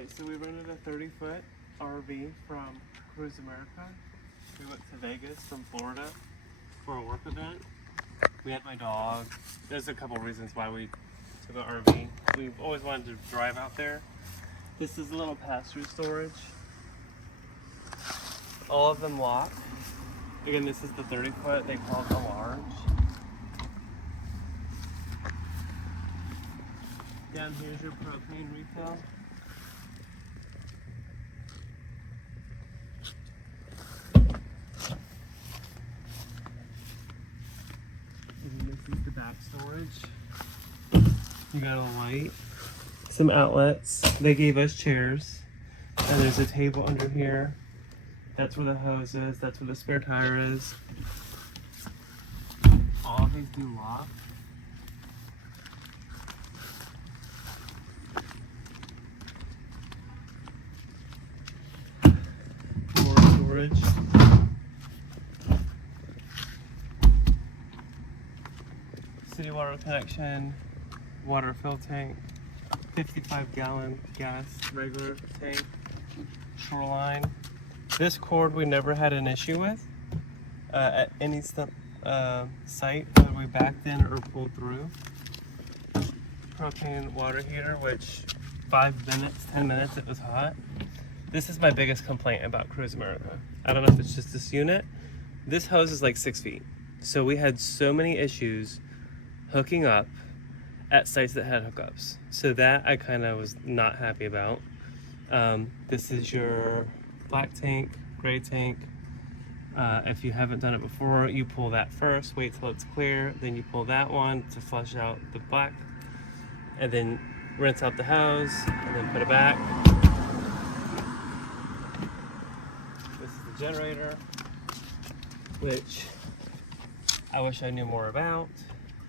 Alright, so we rented a 30-foot RV from Cruise America. We went to Vegas from Florida for a work event. We had my dog. There's a couple reasons why we took an RV. We've always wanted to drive out there. This is a little pass-through storage. All of them lock. Again, this is the 30-foot. They call it the large. Down here's your propane refill. And this is the back storage. You got a light, some outlets. They gave us chairs. And there's a table under here. That's where the hose is. That's where the spare tire is. All of these do lock. More storage. City water connection, water fill tank, 55-gallon gas regular tank, shoreline. This cord we never had an issue with at any site, whether we backed in or pulled through. Propane water heater, which 5 minutes, 10 minutes, it was hot. This is my biggest complaint about Cruise America. I don't know if it's just this unit. This hose is like 6 feet. So we had so many issues hooking up at sites that had hookups. So that I kind of was not happy about. This is your black tank, gray tank. If you haven't done it before, you pull that first, wait till it's clear, then you pull that one to flush out the black, and then rinse out the hose, and then put it back. This is the generator, which I wish I knew more about.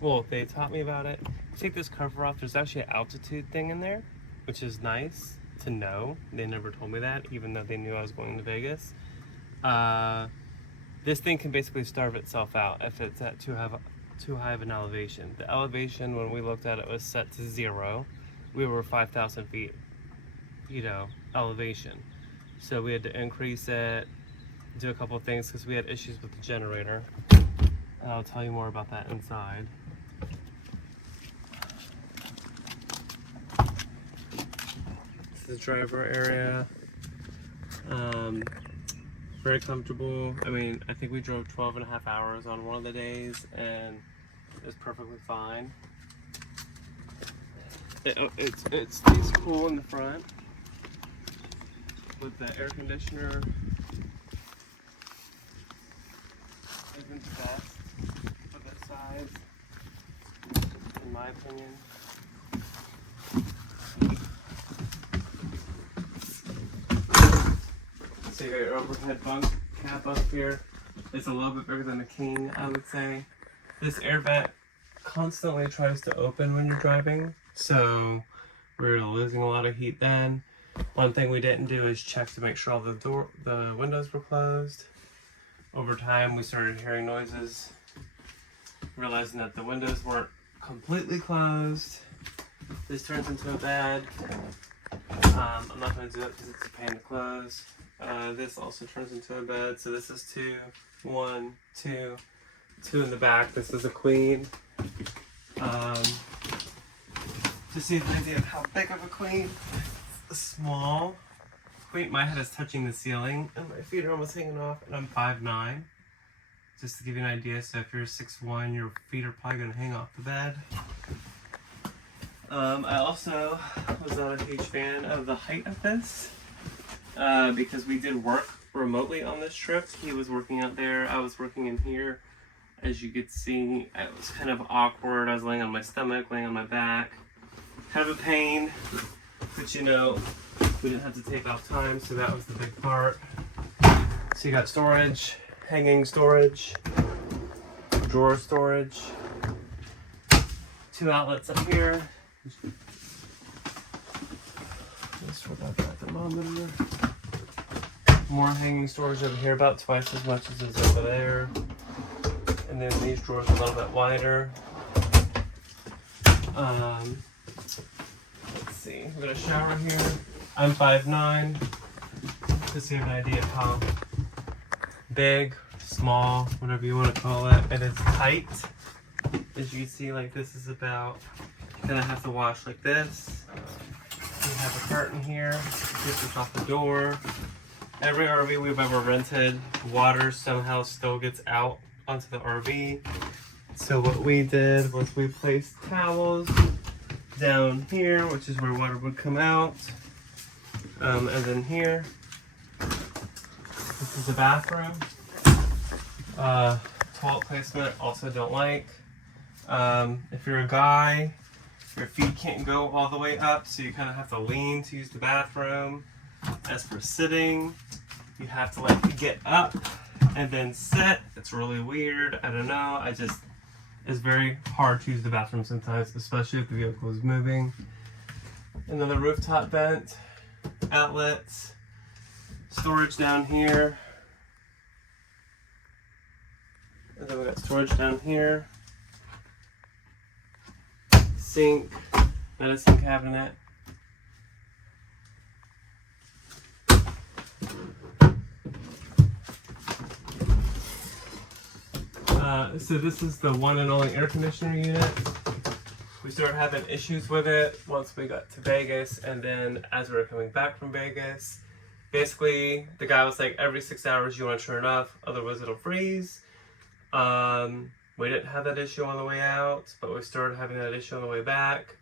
Well, they taught me about it. Take this cover off, there's actually an altitude thing in there, which is nice to know. They never told me that, even though they knew I was going to Vegas. This thing can basically starve itself out if it's at too high of an elevation. The elevation when we looked at it was set to 0. We were 5,000 feet, elevation. So we had to increase it, do a couple of things because we had issues with the generator. And I'll tell you more about that inside. The driver area, very comfortable. I mean, I think we drove 12.5 hours on one of the days and it was perfectly fine. It stays cool in the front with the air conditioner. Isn't the best for this size, in my opinion. So you got your overhead bunk cap up here. It's a little bit bigger than the King, I would say. This air vent constantly tries to open when you're driving, so we were losing a lot of heat then. One thing we didn't do is check to make sure all the windows were closed. Over time, we started hearing noises, realizing that the windows weren't completely closed. This turns into a bed. I'm not going to do it because it's a pain to close. This also turns into a bed. So this is 2, 1, 2, 2 in the back. This is a queen. To see an idea of how big of a queen. It's small. Queen, my head is touching the ceiling and my feet are almost hanging off, and I'm 5'9". Just to give you an idea, so if you're 6'1", your feet are probably going to hang off the bed. I also was not a huge fan of the height of this because we did work remotely on this trip. He was working out there, I was working in here. As you could see, it was kind of awkward. I was laying on my stomach, laying on my back. Kind of a pain, but we didn't have to take off time, so that was the big part. So you got storage, hanging storage, drawer storage, 2 outlets up here. Let's forgot that thermometer. More hanging storage over here, about twice as much as is over there. And then these drawers are a little bit wider. Let's see, we got a shower here. I'm 5'9", just to give an idea of how big, small, whatever you want to call it. It is tight. As you can see, like this is about, you're gonna have to wash like this. We have a curtain here, this is off the door. Every RV we've ever rented, water somehow still gets out onto the RV. So what we did was we placed towels down here, which is where water would come out. And then here, this is the bathroom. Toilet placement, also don't like. If you're a guy, your feet can't go all the way up, so you kind of have to lean to use the bathroom. As for sitting, you have to like get up and then sit. It's really weird. I don't know. It's very hard to use the bathroom sometimes, especially if the vehicle is moving. And then the rooftop vent, outlets, storage down here. And then we got storage down here. Sink, medicine cabinet. So this is the one and only air conditioner unit. We started having issues with it once we got to Vegas, and then as we were coming back from Vegas, basically the guy was like, every 6 hours you want to turn it off, otherwise it'll freeze. We didn't have that issue on the way out, but we started having that issue on the way back.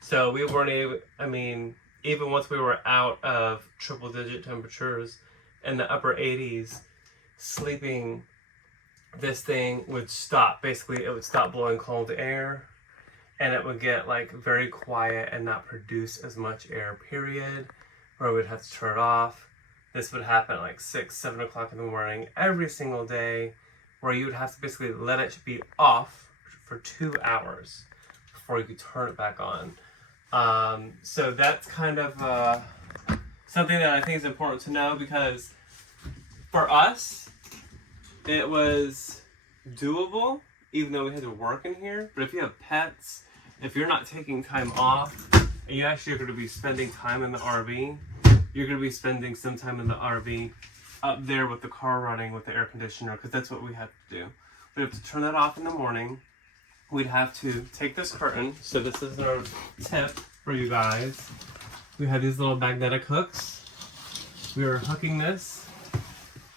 So we weren't able, I mean, even once we were out of triple digit temperatures in the upper 80s, sleeping, this thing would stop. Basically, it would stop blowing cold air, and it would get like very quiet and not produce as much air, period, or we'd have to turn it off. This would happen at like 6, 7 o'clock in the morning every single day, where you would have to basically let it be off for 2 hours before you could turn it back on. So that's kind of something that I think is important to know, because for us, it was doable, even though we had to work in here. But if you have pets, if you're not taking time off, and you actually are going to be spending time in the RV, you're going to be spending some time in the RV up there with the car running with the air conditioner, because that's what we have to do. We have to turn that off in the morning. We'd have to take this curtain. So this is our tip for you guys. We have these little magnetic hooks. We are hooking this.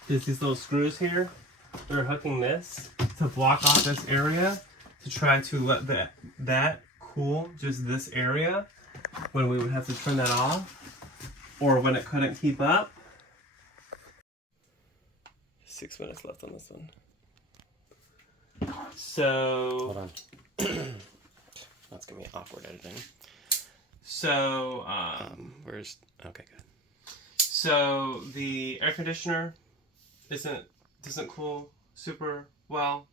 There's these little screws here. We're hooking this to block off this area, to try to let that cool just this area when we would have to turn that off, or when it couldn't keep up. 6 minutes left on this one. So hold on. That's gonna be awkward editing. So where's okay, good. So the air conditioner doesn't cool super well.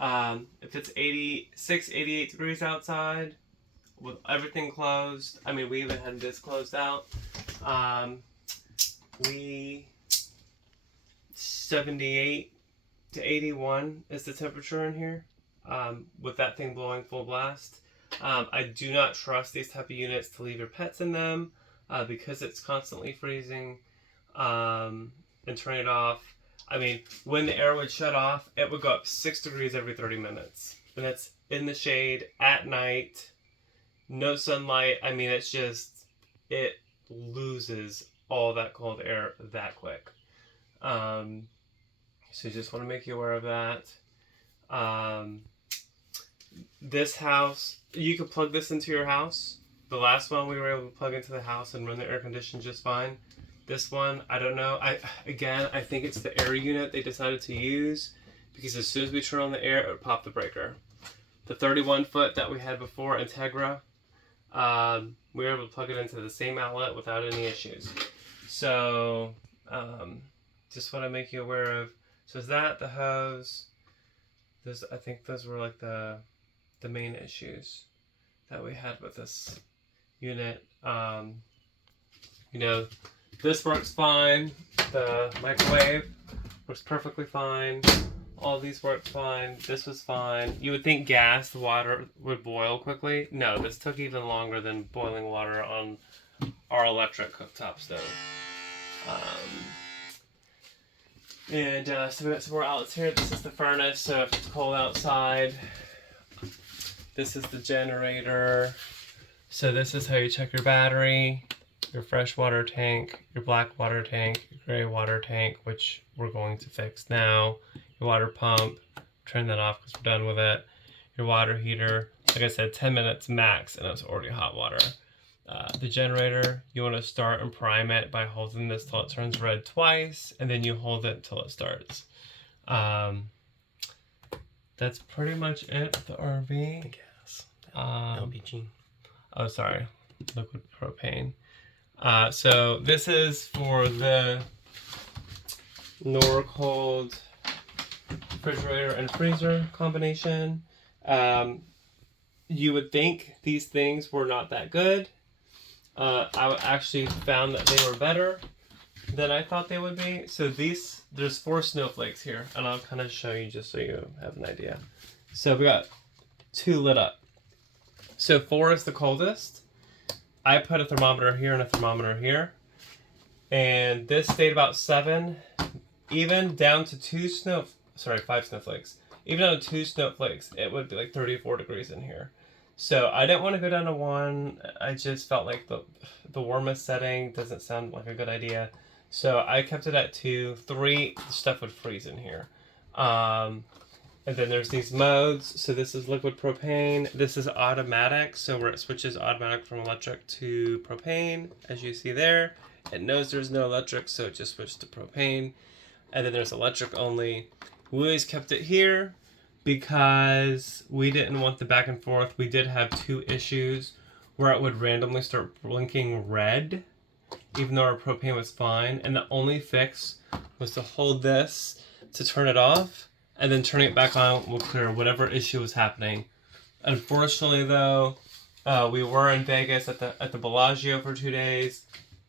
If it's 86, 88 degrees outside with everything closed, I mean, we even had this closed out. 78 to 81 is the temperature in here, with that thing blowing full blast. I do not trust these type of units to leave your pets in them, because it's constantly freezing, and turn it off. I mean, when the air would shut off, it would go up 6 degrees every 30 minutes. And it's in the shade, at night, no sunlight. I mean, it's just, it loses all that cold air that quick. So just want to make you aware of that. This house, you could plug this into your house. The last one we were able to plug into the house and run the air conditioning just fine. This one, I don't know. I think it's the air unit they decided to use, because as soon as we turn on the air, it would pop the breaker. The 31 foot that we had before, Integra, we were able to plug it into the same outlet without any issues. So, just want to make you aware of. So is that the hose? I think those were like the main issues that we had with this unit. You know, this works fine. The microwave works perfectly fine. All these worked fine. This was fine. You would think the water would boil quickly. No, this took even longer than boiling water on our electric cooktop stove. So we got some more outlets here. This is the furnace, so if it's cold outside, this is the generator. So this is how you check your battery, your fresh water tank, your black water tank, your gray water tank, which we're going to fix now, your water pump, turn that off because we're done with it, your water heater, like I said, 10 minutes max, and it's already hot water. The generator, you want to start and prime it by holding this till it turns red twice, and then you hold it until it starts. That's pretty much it for the RV. The gas. LPG. Oh, sorry. Liquid propane. So this is for the Norcold refrigerator and freezer combination. You would think these things were not that good. I actually found that they were better than I thought they would be. So there's 4 snowflakes here, and I'll kind of show you just so you have an idea. So we got 2 lit up. So 4 is the coldest. I put a thermometer here and a thermometer here, and this stayed about 7, even down to 5 snowflakes. Even down to 2 snowflakes, it would be like 34 degrees in here. So I didn't want to go down to 1. I just felt like the warmest setting doesn't sound like a good idea. So I kept it at 2. 3, the stuff would freeze in here. And then there's these modes. So this is liquid propane. This is automatic. So where it switches automatic from electric to propane, as you see there. It knows there's no electric, so it just switched to propane. And then there's electric only. We always kept it here because we didn't want the back and forth. We did have 2 issues where it would randomly start blinking red, even though our propane was fine. And the only fix was to hold this to turn it off, and then turning it back on will clear whatever issue was happening. Unfortunately, though, we were in Vegas at the Bellagio for 2 days,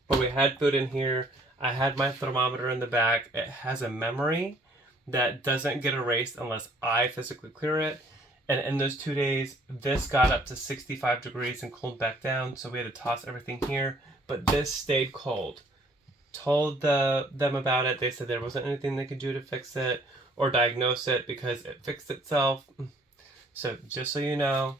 but we had food in here. I had my thermometer in the back. It has a memory that doesn't get erased unless I physically clear it. And in those 2 days, this got up to 65 degrees and cooled back down, so we had to toss everything here. But this stayed cold. Told them about it. They said there wasn't anything they could do to fix it or diagnose it because it fixed itself. So just so you know,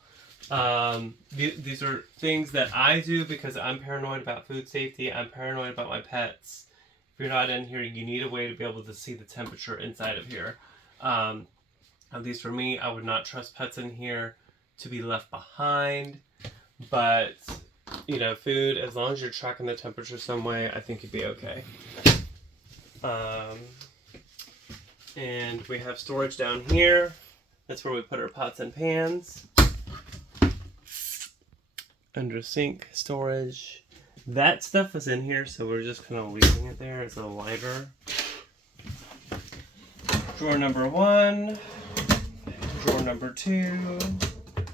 these are things that I do because I'm paranoid about food safety. I'm paranoid about my pets. If you're not in here, you need a way to be able to see the temperature inside of here. At least for me, I would not trust pets in here to be left behind. But, you know, food, as long as you're tracking the temperature some way, I think you'd be okay. And we have storage down here. That's where we put our pots and pans. Under sink storage. That stuff is in here, so we're just kind of leaving it there as a lighter. Drawer number 1, drawer number 2,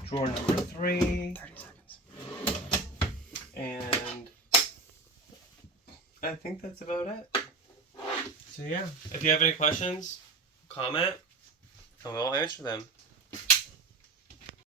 drawer number 3. 30 seconds. And I think that's about it. So yeah, if you have any questions, comment, and we'll answer them.